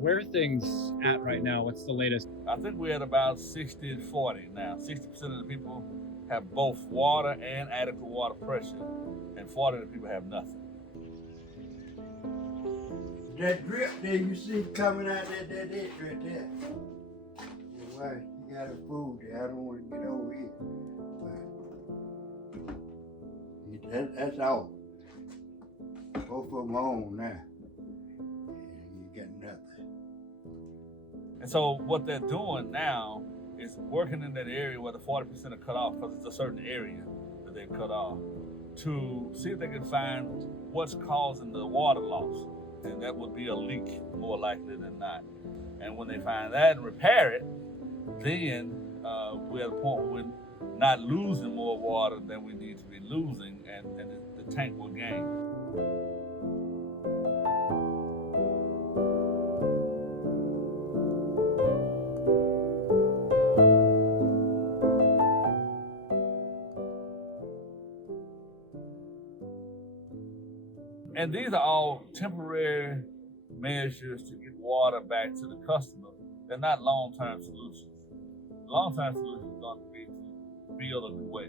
Where are things at right now? What's the latest? I think we're at about 60-40 now. 60% of the people have both water and adequate water pressure, and 40% of the people have nothing. That drip there you see coming out, that it right there. Your wife, she got her food there. I don't want to get over here. But that's all. Both of them home now. And you got nothing. And so what they're doing now is working in that area where the 40% are cut off, because it's a certain area that they cut off, to see if they can find what's causing the water loss. And that would be a leak more likely than not. And when they find that and repair it, then we're at a point where we're not losing more water than we need to be losing, and the tank will gain. And these are all temporary measures to get water back to the customer. They're not long-term solutions. The long-term solution is going to be to build a new well.